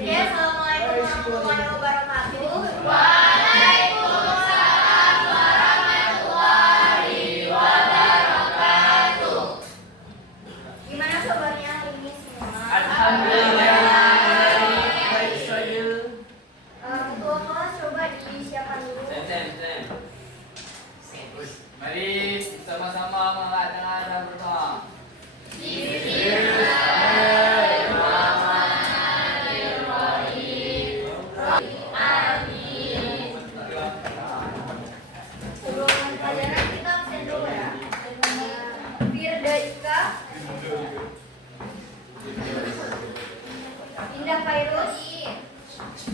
Ya, assalamualaikum warahmatullahi wabarakatuh. Waalaikumsalam warahmatullahi wabarakatuh. Gimana kabarnya hari ini semua? Alhamdulillah. Baik saja. Ketua kelas coba disiapkan dulu. Sen. Mari sama-sama mengatakan dan berdoa. Sebelum pelajaran kita absen dulu ya. Firda Ika, Indah Fairuz,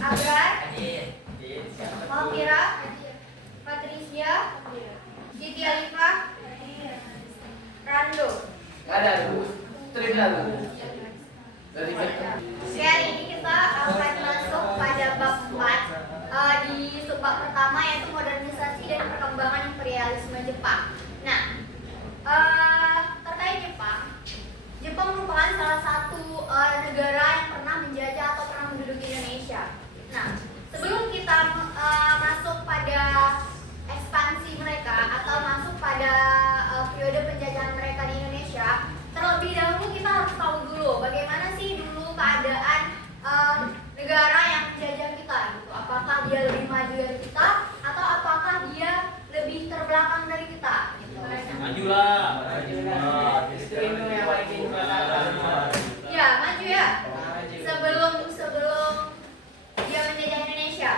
Abrar, Malkira, Patricia, Siti Alifah, Rando. Ada dulu. Terima dari Oke, hari ini kita akan masuk pada bab 4 di subbab pertama, yaitu modernisasi dan perkembangan imperialisme Jepang. Nah, terkait Jepang merupakan salah satu negara yang pernah menjajah atau pernah menduduki Indonesia. Nah, sebelum kita masuk pada ekspansi mereka atau masuk pada periode penjajahan mereka di Indonesia, terlebih dahulu kita harus tahu dulu bagaimana sih dulu keadaan negara yang menjajah kita gitu. Apakah dia lebih maju dari kita atau apakah dia lebih terbelakang dari kita gitu. Majulah. Istri itu yang paling Ya, maju ya. Sebelum dia menjajah Indonesia.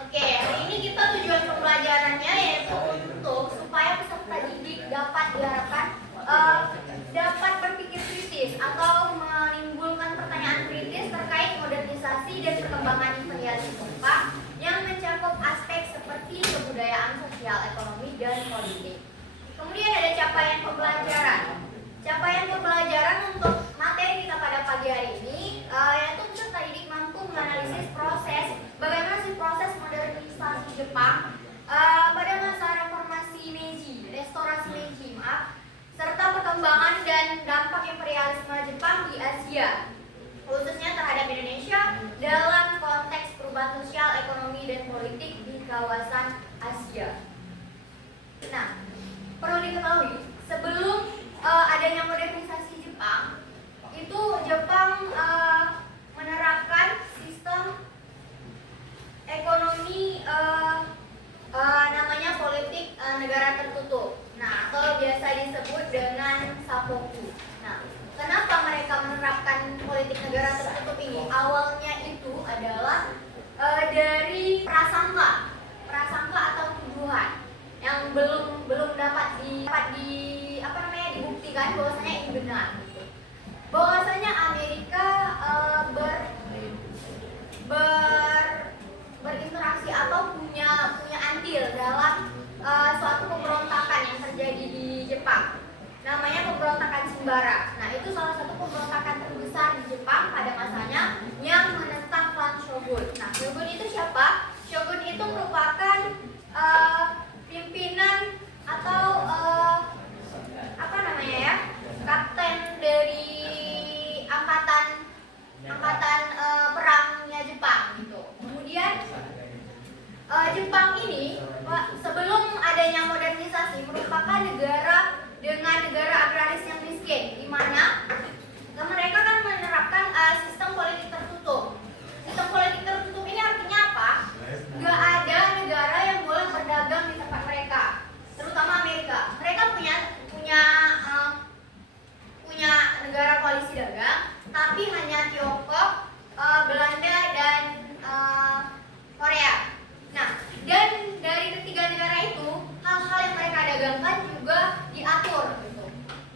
Oke, hari ini kita tujuan pembelajarannya yaitu untuk supaya peserta didik dapat diharapkan dapat berpikir kritis atau menimbulkan pertanyaan kritis terkait modernisasi dan perkembangan imperialisme Jepang yang mencakup aspek seperti kebudayaan, sosial, ekonomi, dan politik. Kemudian ada capaian pembelajaran. Capaian pembelajaran untuk materi kita pada pagi hari ini yaitu peserta didik mampu menganalisis bagaimana sih proses modernisasi Jepang pada masa restorasi Meiji, serta perkembangan dan dampak imperialisme Jepang di Asia, khususnya terhadap Indonesia dalam konteks perubahan sosial, ekonomi, dan politik di kawasan Asia. Nah, perlu diketahui sebelum adanya modernisasi Jepang, itu Jepang menerapkan sistem ekonomi namanya politik negara tertutup. Nah, atau biasa disebut dengan Sapoku. Nah, kenapa mereka menerapkan politik negara tertutup ini? Awalnya itu adalah dari prasangka atau tuduhan yang belum dapat dibuktikan bahwasanya ini benar. Bahwasanya Amerika berinteraksi atau punya andil dalam suatu pemberontakan yang terjadi di Jepang. Namanya pemberontakan Shimbara. Nah, itu salah satu pemberontakan terbesar di Jepang pada masanya yang menentang klan Shogun. Nah, Shogun itu siapa? Shogun itu merupakan pimpinan atau kapten dari angkatan perangnya Jepang gitu. Kemudian Jepang ini sebelum adanya modernisasi merupakan negara dengan negara agraris yang miskin, di mana mereka kan menerapkan sistem politik tertutup. Sistem politik tertutup ini artinya apa? Gak ada negara yang boleh berdagang di tempat mereka, terutama Amerika. Mereka punya negara koalisi dagang, tapi hanya Tiongkok, Belanda, dan Korea. Nah, dan dari ketiga negara itu, hal-hal yang mereka dagangkan juga diatur gitu.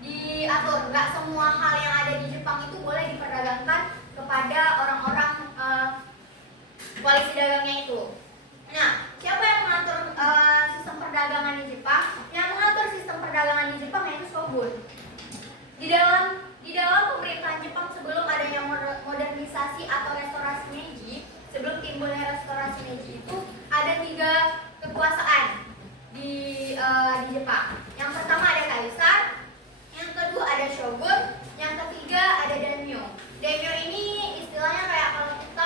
Diatur, nggak semua hal yang ada di Jepang itu boleh diperdagangkan kepada orang-orang koalisi dagangnya itu. Nah, siapa yang mengatur sistem perdagangan di Jepang? Yang mengatur sistem perdagangan di Jepang yaitu Shogun. Di dalam pemerintahan Jepang sebelum adanya modernisasi atau restorasi Meiji, sebelum timbulnya restorasi Meiji itu ada 3 kekuasaan di Jepang. Yang pertama ada kaisar, yang kedua ada shogun, yang ketiga ada daimyo. Daimyo ini istilahnya kayak kalau kita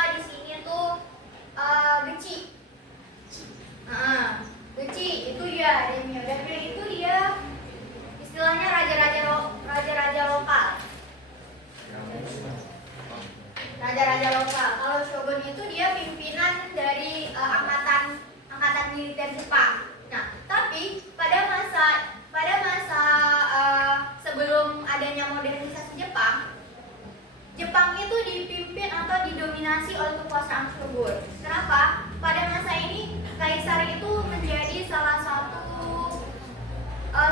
raja-raja lokal. Kalau shogun itu dia pimpinan dari angkatan militer Jepang. Nah, tapi pada masa sebelum adanya modernisasi Jepang itu dipimpin atau didominasi oleh kekuasaan shogun. Kenapa? Pada masa ini kaisar itu menjadi salah satu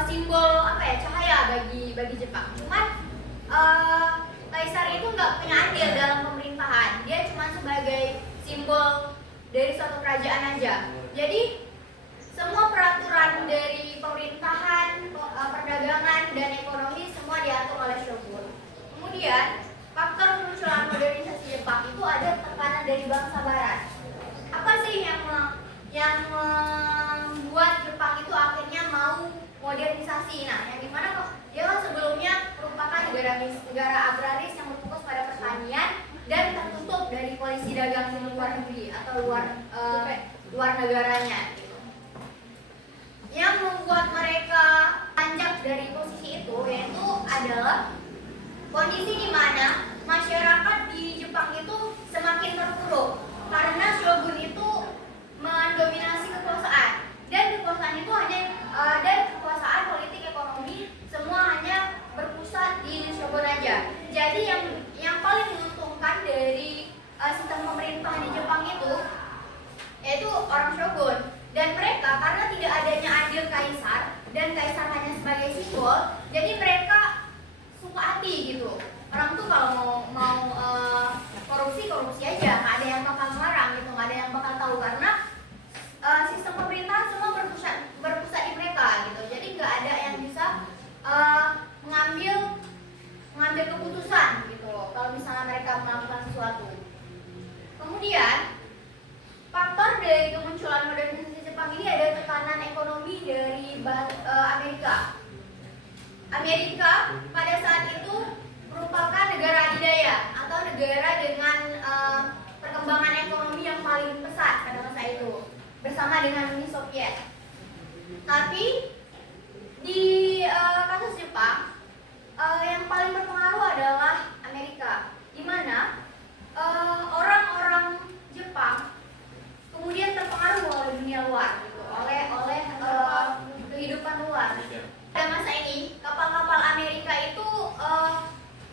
simbol cahaya bagi Jepang. Cuman kaisar itu nggak punya andil dalam pemerintahan. Dia cuma sebagai simbol dari suatu kerajaan aja. Jadi semua peraturan dari pemerintahan, perdagangan dan ekonomi semua diatur oleh shogun. Kemudian faktor kemunculan modernisasi Jepang itu ada tekanan dari bangsa Barat. Apa sih yang membuat Jepang itu akhirnya mau modernisasi? Nah, yang dimana kok dia kan sebelumnya merupakan negara agraris yang berfokus pada pertanian dan tertutup dari polisi dagang di luar negeri atau luar negaranya. Gitu. Yang membuat mereka tanjak dari posisi itu yaitu adalah kondisi di mana masyarakat di Jepang itu semakin terpuruk karena shogun itu mendominasi kekuasaan dan kekuasaan itu dan kekuasaan politik ekonomi semua hanya berpusat di shogun aja. Jadi yang paling menguntungkan dari sistem pemerintahan di Jepang itu yaitu orang shogun, dan mereka karena tidak adanya andil kaisar dan kaisar hanya sebagai simbol, jadi mereka suka hati gitu. Orang tuh kalau mau korupsi aja, nggak ada yang bakal melarang gitu, nggak ada yang bakal tahu karena sistem pemerintahan semua berpusat di mereka gitu. Jadi nggak ada yang bisa mengambil keputusan gitu kalau misalnya mereka melakukan sesuatu. Kemudian faktor dari kemunculan modernisasi Jepang ini ada tekanan ekonomi dari Amerika. Amerika pada saat itu merupakan negara adidaya atau negara dengan perkembangan ekonomi yang paling pesat pada masa itu bersama dengan Uni Soviet. Tapi di kasus Jepang yang paling berpengaruh adalah Amerika, di mana orang-orang Jepang kemudian terpengaruh oleh dunia luar, gitu, oleh kehidupan luar. Pada masa ini kapal-kapal Amerika itu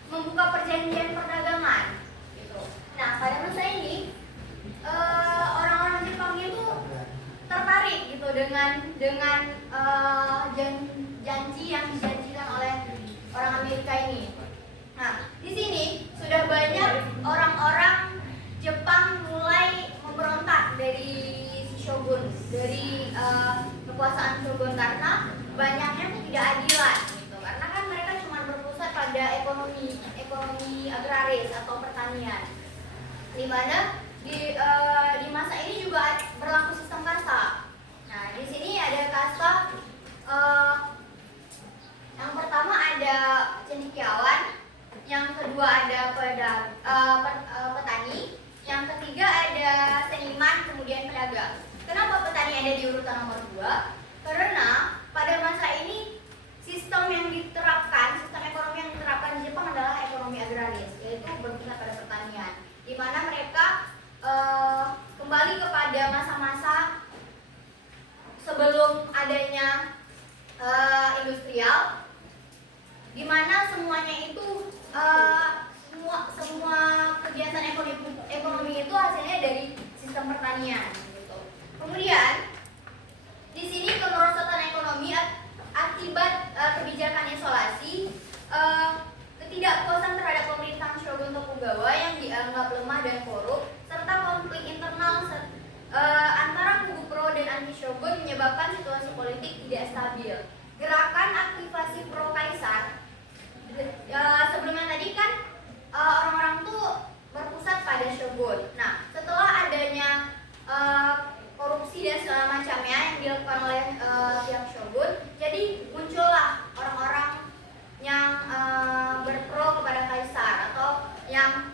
membuka perjanjian perdagangan, gitu. Nah, pada masa ini orang-orang Jepang itu tertarik gitu dengan janji yang dijanjikan oleh orang Amerika ini. Nah, di sini sudah banyak orang-orang Jepang mulai memberontak dari si shogun, dari kekuasaan shogun karena banyaknya ketidakadilan gitu. Karena kan mereka cuma berpusat pada ekonomi agraris atau pertanian. Di mana di masa ini juga berlaku sistem kasta. Nah, di sini ada kasta yang pertama ada cendekiawan, yang kedua ada petani, yang ketiga ada seniman, kemudian pedagang. Kenapa petani ada di urutan nomor 2? Karena pada masa ini sistem ekonomi yang diterapkan di Jepang adalah ekonomi agraris, yaitu berpusat pada pertanian, di mana mereka kembali kepada masa-masa sebelum adanya industrial, di mana semuanya itu semua kegiatan ekonomi itu hasilnya dari sistem pertanian gitu. Kemudian di sini kemerosotan ekonomi akibat kebijakan isolasi, ketidakpuasan terhadap pemerintahan Shogun Tokugawa yang dianggap lemah dan korup, serta konflik internal antara kubu pro dan anti shogun menyebabkan situasi politik tidak stabil. Gerakan aktivasi pro kaisar sebelumnya tadi kan orang-orang tuh berpusat pada shogun. Nah, setelah adanya korupsi dan segala macamnya yang dilakukan oleh pihak shogun, jadi muncullah orang-orang yang berpro kepada kaisar atau yang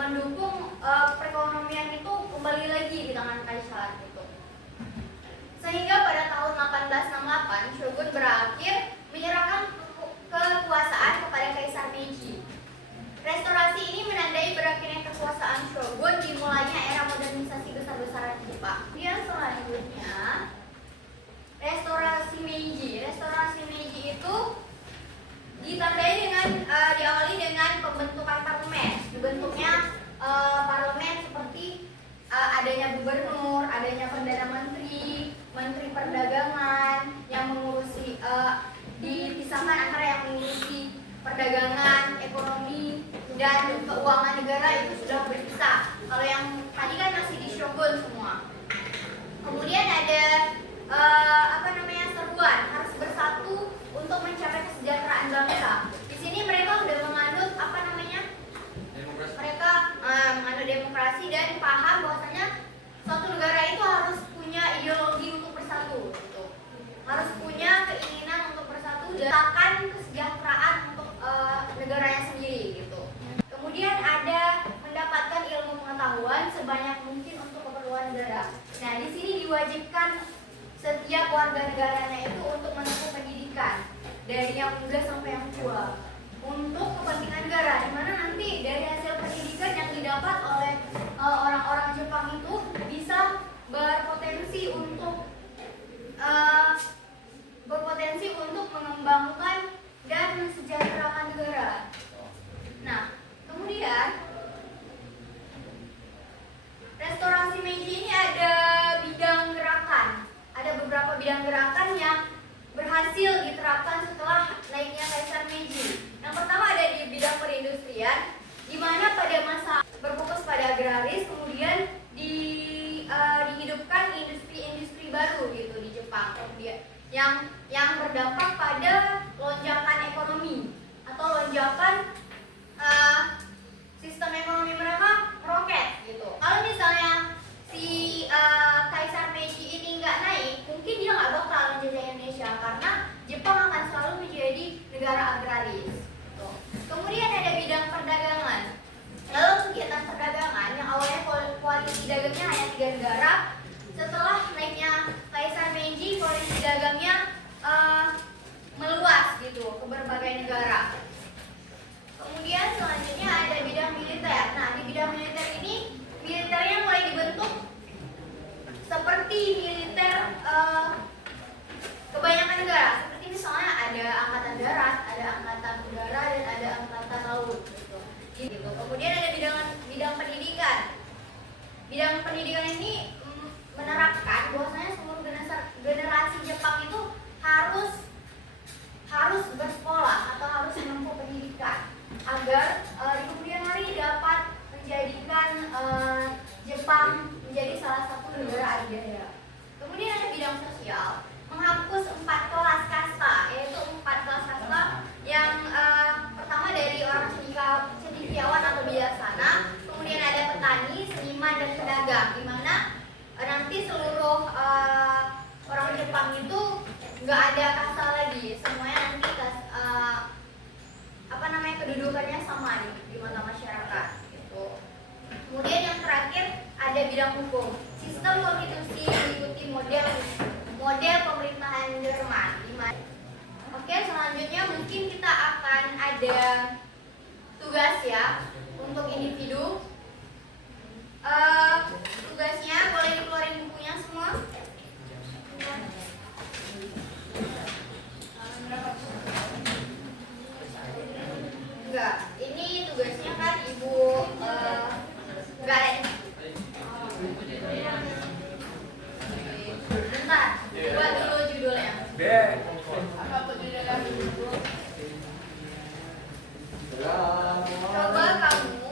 mendukung perekonomian itu kembali lagi di tangan kaisar gitu. Sehingga pada tahun 1868 shogun berakhir menyerahkan kekuasaan kepada Kaisar Meiji. Restorasi ini menandai berakhirnya kekuasaan shogun, dimulainya era modernisasi besar-besaran Jepang. Kemudian selanjutnya restorasi Meiji. Restorasi Meiji itu ditandai dengan diawali dengan pembentukan parlemen. Dibentuknya parlemen seperti adanya gubernur, adanya perdana menteri, menteri perdagangan yang mengurusi dipisahkan antara yang mengurusi perdagangan, ekonomi, dan keuangan negara itu sudah berpisah. Kalau yang tadi kan masih di shogun semua. Kemudian ada seruan harus bersatu untuk mencapai kesejahteraan bangsa. Di sini mereka udah menganut mereka menganut demokrasi dan paham bahwasanya suatu negara itu harus punya ideologi untuk bersatu, gitu. Harus punya keinginan untuk bersatu dan menciptakan kesejahteraan untuk negaranya sendiri, gitu. Kemudian ada mendapatkan ilmu pengetahuan sebanyak mungkin untuk keperluan negara. Nah, di sini diwajibkan setiap warga negaranya itu untuk menempuh pendidikan dari yang muda sampai yang tua untuk kepentingan negara, di mana nanti dari hasil pendidikan yang didapat oleh orang-orang Jepang itu bisa berpotensi untuk mengembangkan dan mensejahterakan negara. Nah, kemudian restorasi Meiji ini ada bidang gerakan. Ada beberapa bidang gerakan yang berhasil diterapkan setelah naiknya Kaisar Meiji. Yang pertama ada di bidang perindustrian, di mana pada masa berfokus pada agraris, kemudian dihidupkan industri-industri baru gitu di Jepang. Kemudian yang berdampak pada lonjakan ekonomi atau lonjakan sistem ekonomi mereka meroket gitu. Kalau misalnya si Kaisar Meiji ini nggak naik, mungkin dia nggak bakal menjajah Indonesia karena Jepang akan selalu menjadi negara agraris. Gitu. Kemudian ada bidang perdagangan. Dalam kegiatan perdagangan yang awalnya koalisi dagangnya hanya 3 negara, setelah naiknya Kaisar Meiji, koalisi dagangnya meluas gitu ke berbagai negara. Kemudian selanjutnya ada bidang militer. Nah, di bidang militer ini militernya mulai dibentuk seperti militer kebanyakan negara. Seperti misalnya ada angkatan darat, ada angkatan udara, dan ada angkatan laut. Gitu. Kemudian ada bidang pendidikan. Bidang pendidikan ini menerapkan bahwasanya seluruh generasi Jepang itu harus bersekolah atau harus menempuh pendidikan agar di kemudian hari dapat menjadikan Jepang menjadi salah satu negara adidaya. Kemudian ada bidang sosial, menghapus 4 kelas kasta, yaitu 4 kelas kasta yang pertama dari orang cendekiawan atau bijaksana, kemudian ada petani, seniman, dan pedagang, di mana nanti seluruh orang Jepang itu nggak ada kasta lagi, semuanya nanti kedudukannya sama di mata masyarakat gitu. Kemudian yang terakhir ada bidang hukum. Sistem konstitusi mengikuti model pemerintahan Jerman. Oke, selanjutnya mungkin kita akan ada tugas ya untuk individu. Tugasnya boleh dikeluarin bukunya semua. Enggak, ini tugasnya kan ibu enggak ada ini. Bentar, buat dulu judulnya. Apa judulnya? Coba kamu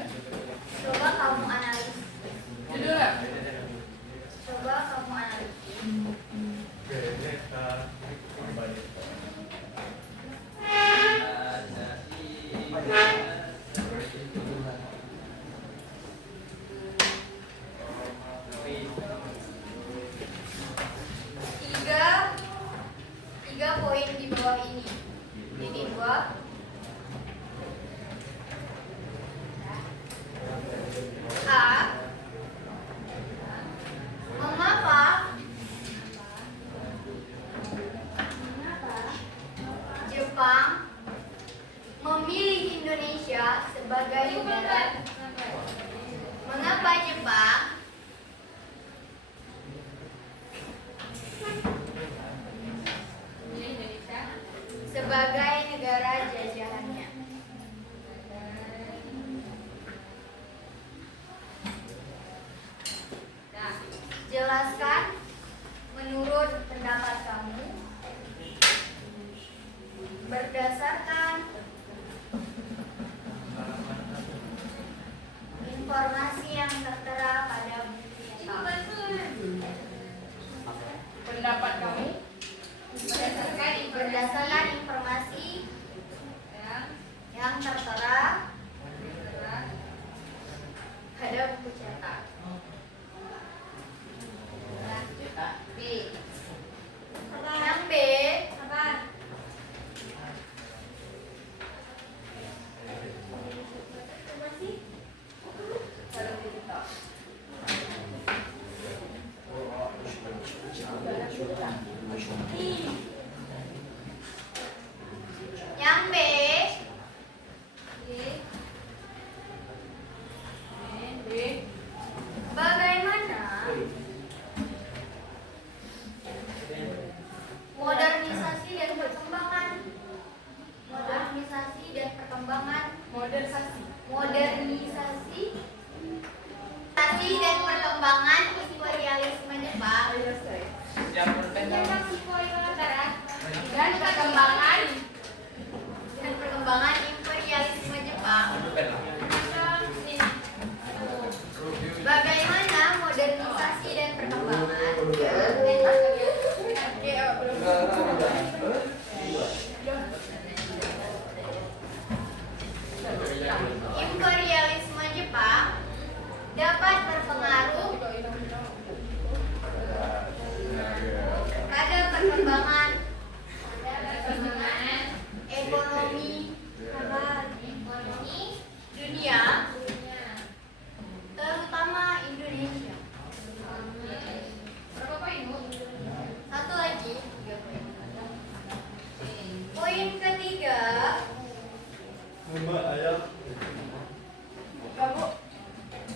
Jelaskan menurut pendapat kamu berdasarkan informasi yang tertera pada buku cetak. Pendapat kamu Berdasarkan informasi yang tertera pada buku cetak. B. Yang B, apa? Yang B, bagaimana modernisasi dan perkembangan dan perkembangan imperialisme Jepang Yang penting dan perkembangan imperialisme Jepang. Bagaimana modernisasi dan perkembangan imperialisme Jepang dapat berpengaruh pada perkembangan ekonomi dunia, terutama Indonesia. Satu lagi, poin ketiga,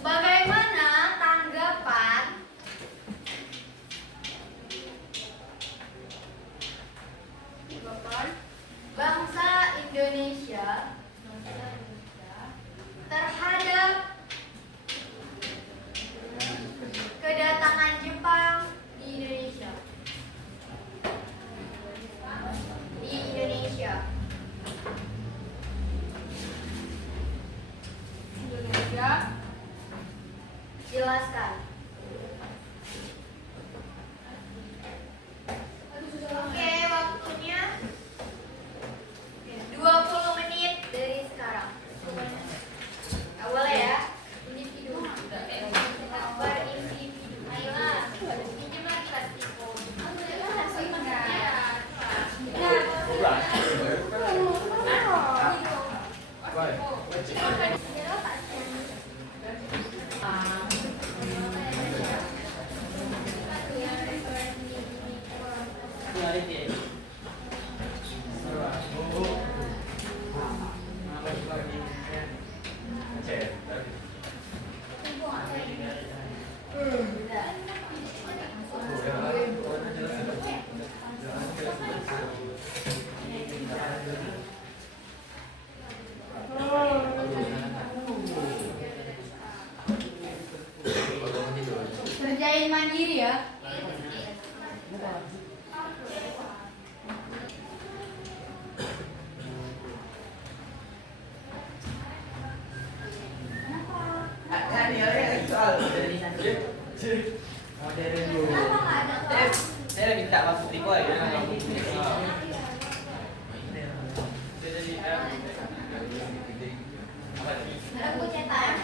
bagaimana tanggapan bangsa Indonesia terhadap kedatangan Jepang di Indonesia? Jelaskan. Oke, waktunya 20 menit dari sekarang. Nggak boleh ya? Individu. Per individu. Ayolah, pinjam lagi pasti. Kerjain mandiri ya. Kenapa nggak ada kelas? Saya minta masuk tipe ya. Aku cetak.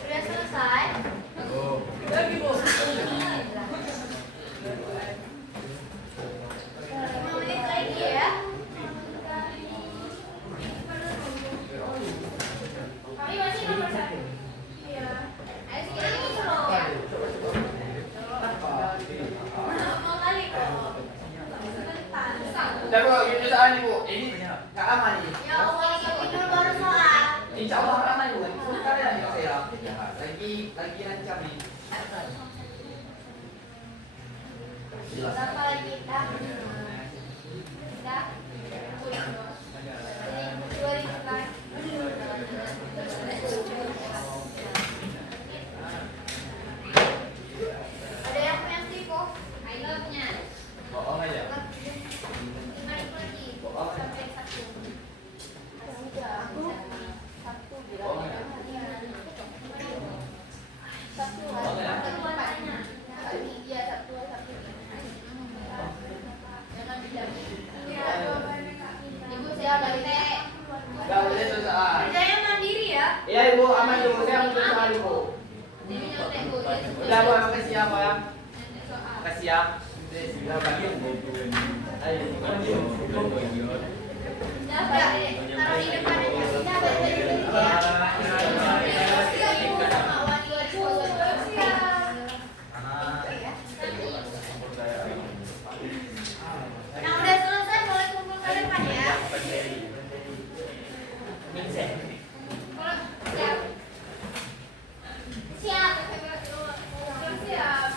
Udah selesai? 5 menit lagi ya. Kami masih nomor 1. Iya. Ayo kita terus. Mau kali kok. Dah Bu, ini soal nih Bu. Ini tak aman nih. Ya Allah, tapi dulu baru soal. Insya Allah aman Bu. Kalian yang saya lagi lancar nih. Berapa lagi? Dah. Dah. Dua ribu kan? Ada yang punya triko? Ayo punya. Bohong aja. 5.000 lagi. Sampai Sabtu. Sabtu bilang. Sabtu. Iya, Sabtu. Ibu saya balik. Gak boleh soal. Kerjanya mandiri ya? Iya Ibu, aman Ibu. Saya untuk soal Ibu. Udah Bu, makasih ya Pak. Makasih ya. Sudah bagian. Ayo, Udah, taruh di depan aja. Udah, balik ya. Nah, udah selesai, boleh kumpul ke depan ya. Siap. Siap. Siap.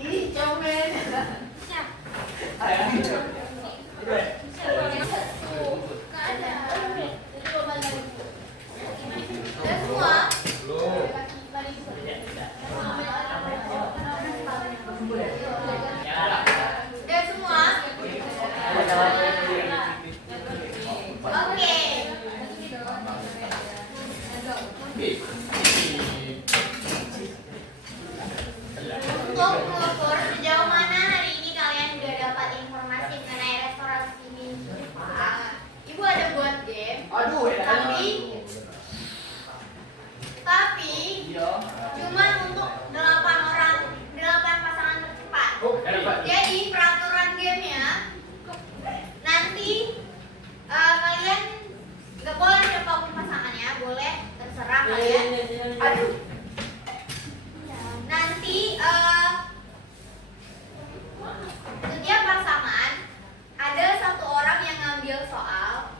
Ih, comel. Siap. ayo. Nggak ada. Jadi coba lagi. Udah semua? Udah semua? Oke. Untuk mengukur sejauh mana hari ini kalian udah dapat informasi mengenai restorasi mini Jepang, Ibu ada buat game. Aduh, Tapi Iya. cuma untuk 8 orang, 8 pasangan tercepat. Oh, dapat. Jadi peraturan gamenya nanti kalian nggak boleh siapapun pasangannya, boleh terserah kalian. Aduh. Nanti setiap pasangan ada satu orang yang ngambil soal,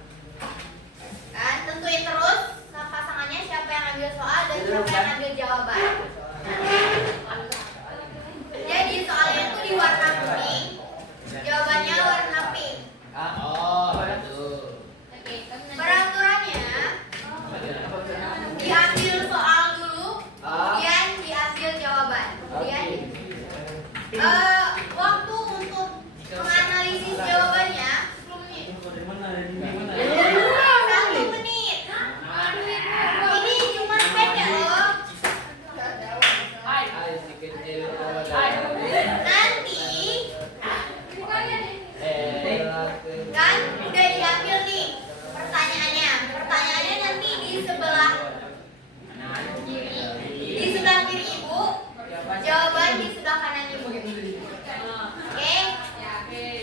kan? Tentuin terus sama pasangannya siapa yang ngambil soal dan siapa yang ngambil jawaban. Jadi soalnya itu di warna kuning, jawabannya warna pink. Peraturannya diambil soal dulu, kemudian diambil jawaban, kemudian waktu untuk menganalisis jawabannya 10 menit. 1 menit. Ini cuma pendek loh. Nanti kan udah diambil nih pertanyaannya. Pertanyaannya nanti di sebelah kiri, di sebelah kiri Ibu, jawaban di sebelah kanan Ibu. Oke?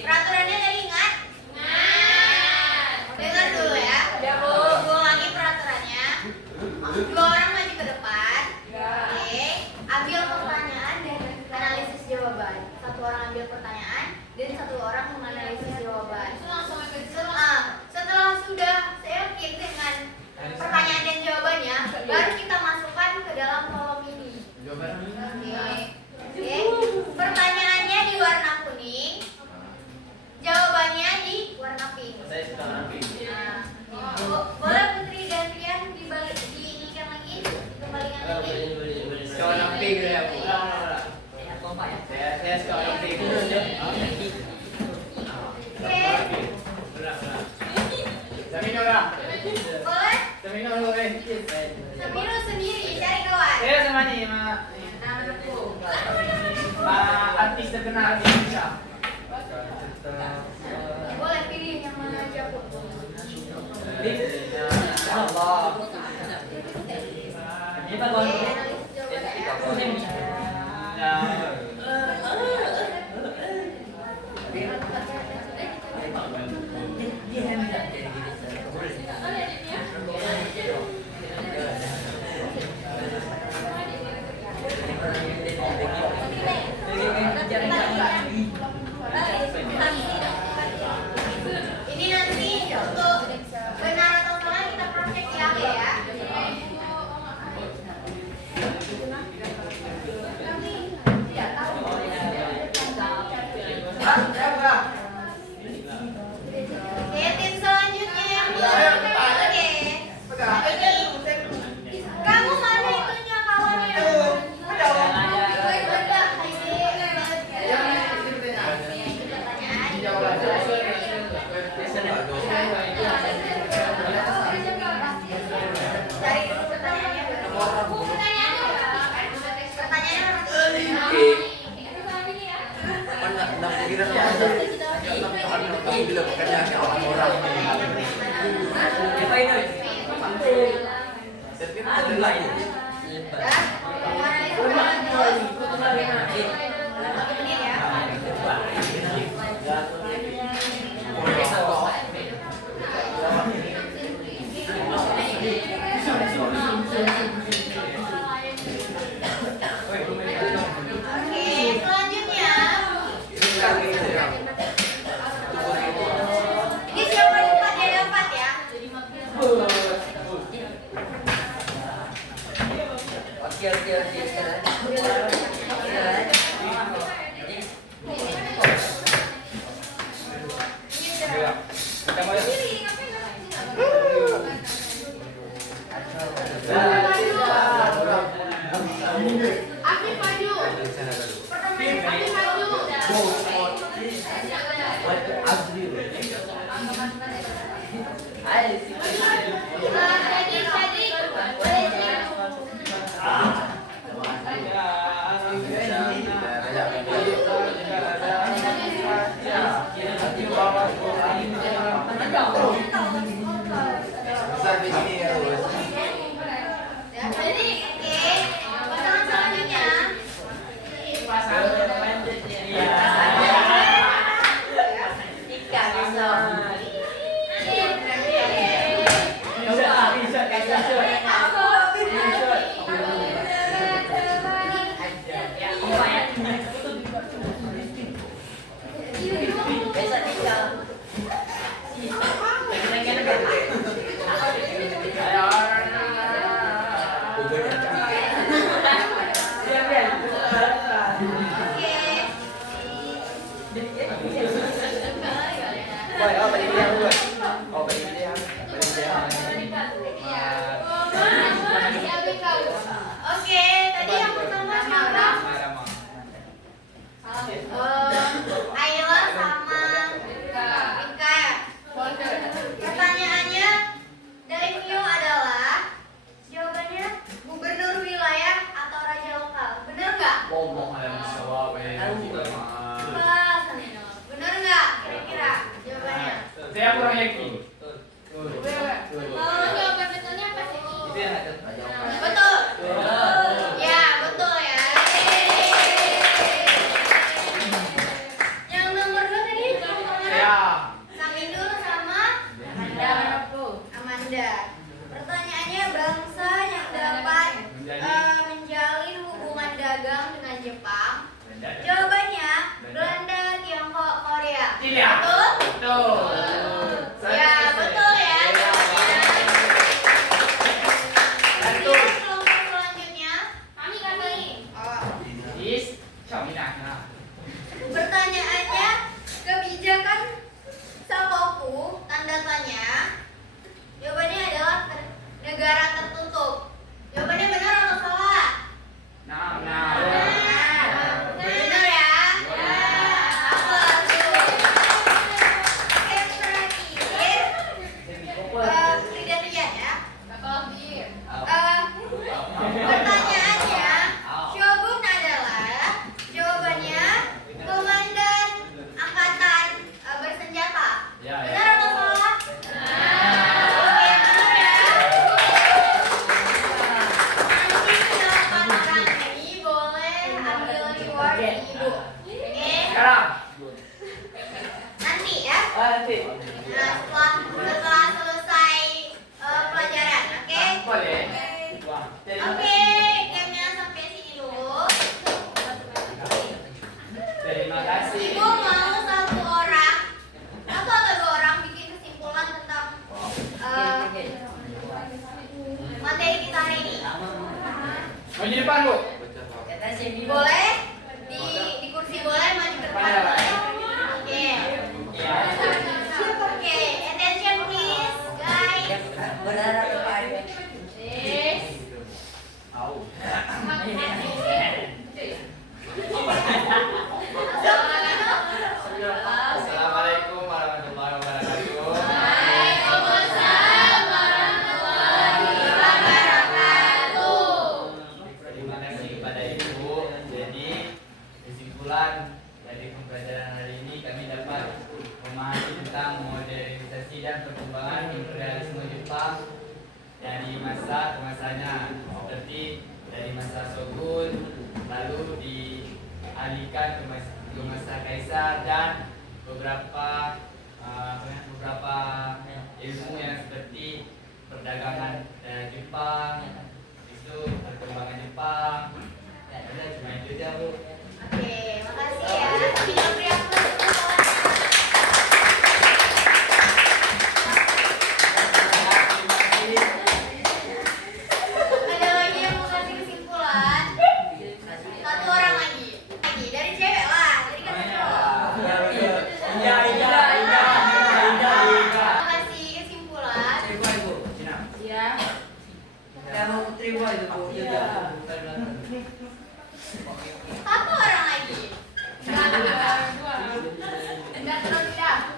Peraturannya tadi ingat? Dengar dulu ya. Ibu ulangi peraturannya. 2 orang maju ke depan. Oke. Ambil pertanyaan dan analisis jawaban. 1 orang ambil pertanyaan dan 1 orang menganalisis jawaban. Setelah sudah yakin dengan pertanyaan dan jawabannya, baru kita masukkan ke dalam kolom ini. Oke. Pertanyaannya di warna kuning, jawabannya di warna pink. Saya sudah rapi. Boleh Putri gantian diinikan lagi, dikembalikan lagi. Suka rapi gitu ya Bu. Saya suka rapi. Oke. Samino lah. Boleh? Samino lu Semino sendiri cari kawan. Saya sama nih sama artis terkenal di Indonesia. Boleh pilih yang mana aja Bu. Allah. Oke, analisis jawabannya ya. Kita mau Abi maju. Abi maju. Jadi, oke, pasangan selanjutnya. Oke, tadi yang pertama siapa? Ayla sama Rika ya. Pertanyaannya dari Mio adalah jawabannya gubernur wilayah atau raja lokal. Bener nggak? Bener nggak? Kira-kira jawabannya? Saya kurang yakin. Mau jawaban betulnya apa sih? Itu yang ada. Betul. Ya, betul ya. Yang nomor 2 tadi Ya. Samindul sama Amanda. Pertanyaannya bangsa yang dapat menjalin hubungan dagang dengan Jepang. Jawabannya Belanda, Tiongkok, Korea. Iya. Betul? Betul. Ya, betul ya. Kemudian kelompok selanjutnya kami. Is, China. Pertanyaannya kebijakan Sakoku tanda tanya. Jawabannya adalah negara tertutup. Jawabannya benar atau salah? Nah. Benar ya? Apa tuh? Yang terakhir, lihat ya. Pertanyaannya, Shogun adalah jawabannya komandan angkatan bersenjata. Benar atau salah? Oke, benar ya. Nanti 8 orang ini boleh ambil reward di ibu. Oke, Sekarang. nanti ya. Nanti. Nah, setelah selesai pelajaran, oke? Boleh. Oke, gamenya sampai sini dulu. Terima kasih. Ibu mau satu orang, satu atau dua orang bikin kesimpulan tentang materi kita hari ini. Maju depan, Bu. Boleh di kursi boleh, maju ke depan boleh. Oke. Oke, attention please, guys. Assalamualaikum warahmatullahi wabarakatuh. Waalaikumsalam warahmatullahi wabarakatuh. Terima kasih kepada Ibu. Jadi kesimpulan dari pembelajaran hari ini kami dapat memahami tentang modernisasi dan perkembangan imperialisme Jepang dari masa ke masanya, seperti dari masa Shogun lalu dialihkan ke masa Kaisar dan beberapa ilmu yang seperti perdagangan Jepang, itu perkembangan Jepang. Ya, udah cuma itu aja, Bu. Oke, makasih ya. Kita beri aplaus untuk kawan. Ada lagi yang mau kasih kesimpulan? Satu orang lagi. Enggak terus ya.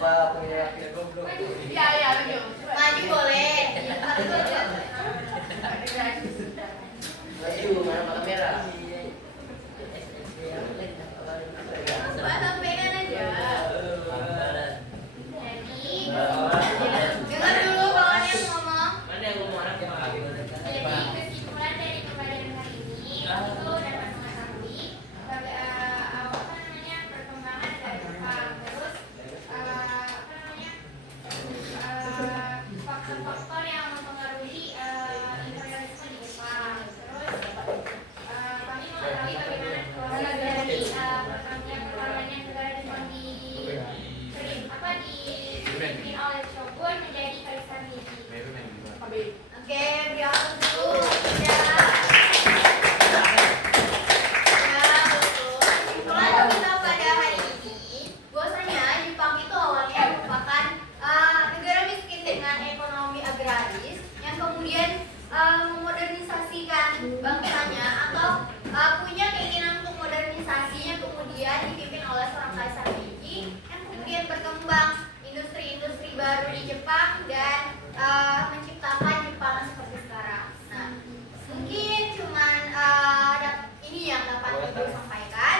Apa punya goblok? Iya, iya, maju. Maju boleh. Maju, mana kamera? Coba sampaikan aja. Jadi, dengar dulu kawan yang ngomong. Mana yang ngomong anak yang lagi? Jadi kesimpulan dari pembelajaran hari ini itu dapat mengetahui apa namanya perkembangan dari Jepang, terus apa namanya faktor-faktor yang mempengaruhi imperialisme di Jepang, terus kami mengetahui bagaimana proses dari perlawanan negara Jepang dipimpin oleh shogun menjadi kaisar Meiji. Oke, beri waktu dulu. Ya. Ya, betul. Kesimpulan kita pada hari ini, bahwasanya Jepang itu awalnya merupakan negara miskin dengan ekonomi agraris yang kemudian memodernisasikan bangsanya atau punya keinginan untuk modernisasi yang kemudian dipimpin oleh seorang kaisar Meiji yang kemudian berkembang industri-industri baru di Jepang dan menciptakan Jepang seperti sekarang. Nah, mungkin cuman ini yang dapat Ibu sampaikan.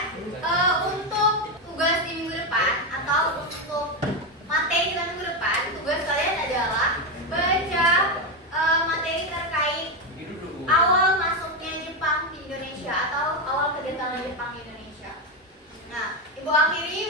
Untuk tugas di minggu depan atau untuk materi kita minggu depan, tugas kalian adalah baca materi terkait awal masuknya Jepang di Indonesia atau awal kedatangan Jepang di Indonesia. Nah, Ibu akhiri